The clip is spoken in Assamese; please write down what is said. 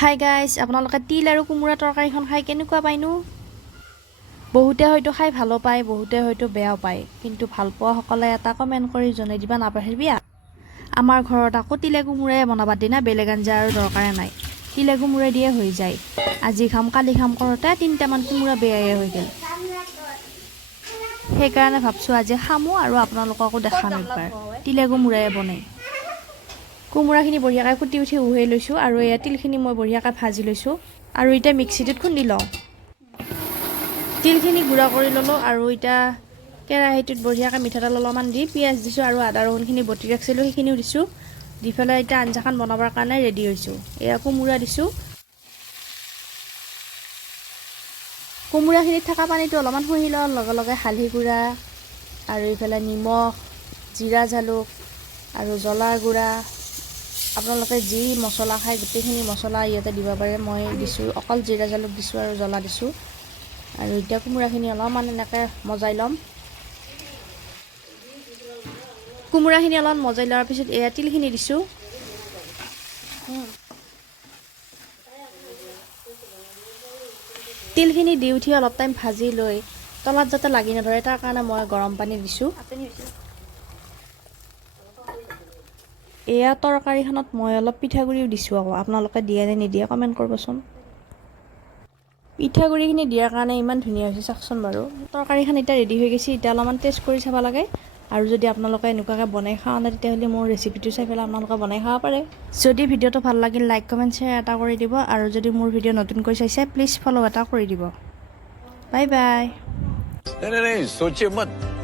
হাই গাইজ, আপোনালোকে তিল আৰু কোমোৰা তৰকাৰীখন খাই কেনেকুৱা পায়নো? বহুতে হয়তো খাই ভালো পায়, বহুতে হয়তো বেয়াও পায়, কিন্তু ভাল পোৱাসকলে এটা কমেণ্ট কৰি জনাই দিবা নাপাহৰিবি। আমাৰ ঘৰত আকৌ তিলে কোমোৰাই বনাবা দিনা, বেলেগ আঞ্জা আৰু দৰকাৰে নাই, তিলে কোমোৰাই দিয়ে হৈ যায়। আজি খাম কালি খাম কৰোঁতে 3টামান কোমোৰা বেয়াই হৈ গ'ল। সেইকাৰণে ভাবছোঁ আজি খামো আৰু আপোনালোককো দেখাম একবাৰ তিলে কোমোৰাই বনাই। কোমোৰাখিনি বঢ়িয়াকৈ ফুটি উঠি উহাই লৈছোঁ আৰু এয়া তিলখিনি মই বঢ়িয়াকৈ ভাজি লৈছোঁ আৰু এতিয়া মিক্সিটোত খুন্দি লওঁ। তিলখিনি গুড়া কৰি ল'লোঁ আৰু এতিয়া কেৰাহীটোত বঢ়িয়াকৈ মিঠাতেল অলপমান দি পিঁয়াজ দিছোঁ আৰু আদা ৰহুনখিনি বটি ৰাখিছিলোঁ সেইখিনিও দিছোঁ। দি পেলাই এতিয়া আঞ্জাখন বনাবৰ কাৰণে ৰেডি হৈছোঁ। এয়া কোমোৰা দিছোঁ। কোমোৰাখিনিত থকা পানীটো অলপমান শুহি লোৱাৰ লগে লগে হালধি গুড়া আৰু এইফালে নিমখ, জিৰা জালুক আৰু জ্বলাৰ গুড়া, আপোনালোকে যি মছলা খায় গোটেইখিনি মছলা ইয়াতে দিব পাৰে। মই দিছোঁ অকল জিৰা জালুক দিছোঁ আৰু জ্বলা দিছোঁ। আৰু এতিয়া কোমোৰাখিনি অলপমান এনেকৈ মজাই ল'ম। কোমোৰাখিনি অলপমান মজাই লোৱাৰ পিছত এয়া তিলখিনি দিছোঁ। তিলখিনি দি উঠি অলপ টাইম ভাজি লৈ তলত যাতে লাগি নধৰে তাৰ কাৰণে মই গৰম পানী দিছোঁ। এয়া তৰকাৰীখনত মই অলপ পিঠাগুড়িও দিছোঁ আকৌ, আপোনালোকে দিয়ে নে নিদিয়ে কমেণ্ট কৰিবচোন। পিঠাগুড়িখিনি দিয়াৰ কাৰণে ইমান ধুনীয়া হৈছে চাওকচোন বাৰু। তৰকাৰীখন এতিয়া ৰেডি হৈ গৈছে, এতিয়া অলপমান টেষ্ট কৰি চাব লাগে। আৰু যদি আপোনালোকে এনেকুৱাকৈ বনাই খাওঁ নাই তেতিয়াহ'লে মোৰ ৰেচিপিটো চাই পেলাই আপোনালোকে বনাই খাব পাৰে। যদি ভিডিঅ'টো ভাল লাগিল লাইক কমেণ্ট শ্বেয়াৰ এটা কৰি দিব আৰু যদি মোৰ ভিডিঅ' নতুনকৈ চাইছে প্লিজ ফ'ল' এটা কৰি দিব। Bye bye. नहीं नहीं नहीं सोचिए मत।